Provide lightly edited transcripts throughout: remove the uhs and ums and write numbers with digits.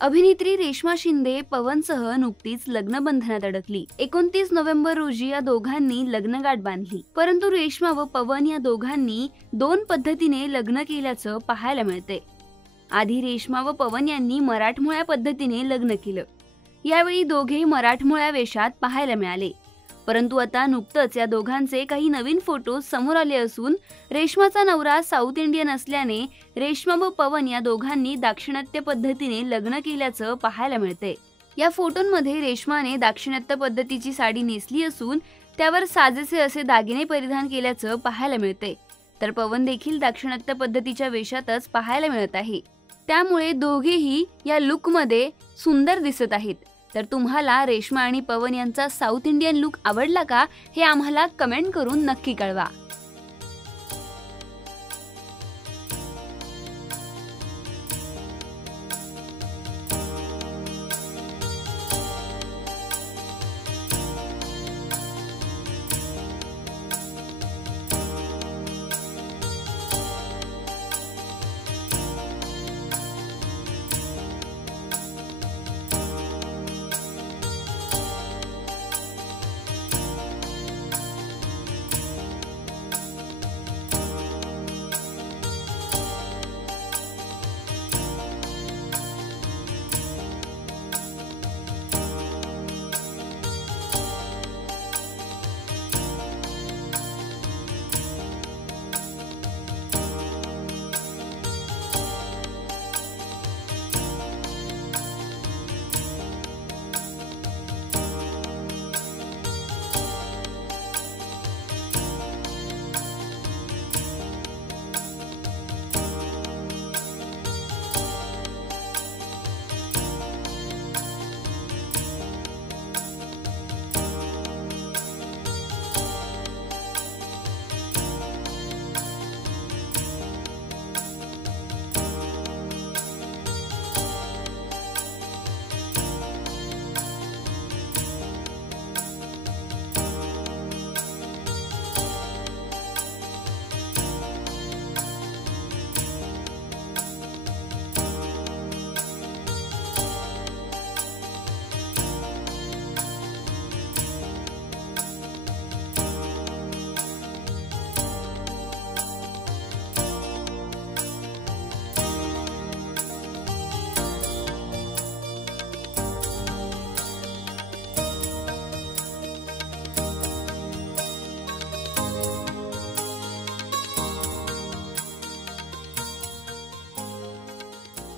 अभिनेत्री रेश्मा शिंदे पवनसह नुकतीच लग्नबंधनात अडकली। 29 नोव्हेंबर रोजी या दोघांनी लग्नगाठ बांधली। परंतु रेश्मा व पवन या दोघांनी दोन पद्धतीने लग्न केल्याचं पाहायला मिळते। आधी रेश्मा व पवन यांनी मराठमोळ्या पद्धतीने लग्न केलं। यावेळी दोघे मराठमोळ्या वेशात पाहायला मिळाले। परंतु आता नुकतंच या दोघांचे काही नवीन फोटो समोर आले असून रेश्माचा नवरा साऊथ इंडियन असल्याने रेश्मा व पवन या दोघांनी दाक्षिणात्य पद्धतीने लग्न केल्याचं पाहायला मिळते। या फोटोंमध्ये रेश्माने दाक्षिणात्य पद्धतीची साडी नेसली असून त्यावर साजेसे असे दागिने परिधान केल्याचं पाहायला मिळते, तर पवन देखील दाक्षिणात्य पद्धतीच्या वेशातच पाहायला मिळत आहे। त्यामुळे दोघेही या लुकमध्ये सुंदर दिसत आहेत। तर तुम्हाला रेश्मा आणि पवन यांचा साऊथ इंडियन लुक आवडला का हे आम्हाला कमेंट करून नक्की कळवा।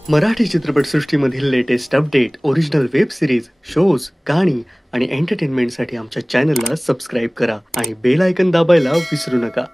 मराठी चित्रपटसृष्टीमधील latest update, original web series, shows, गाणी आणि एंटरटेनमेंटसाठी आमच्या चॅनलला सबस्क्राईब करा आणि बेल आयकॉन दाबायला विसरू नका।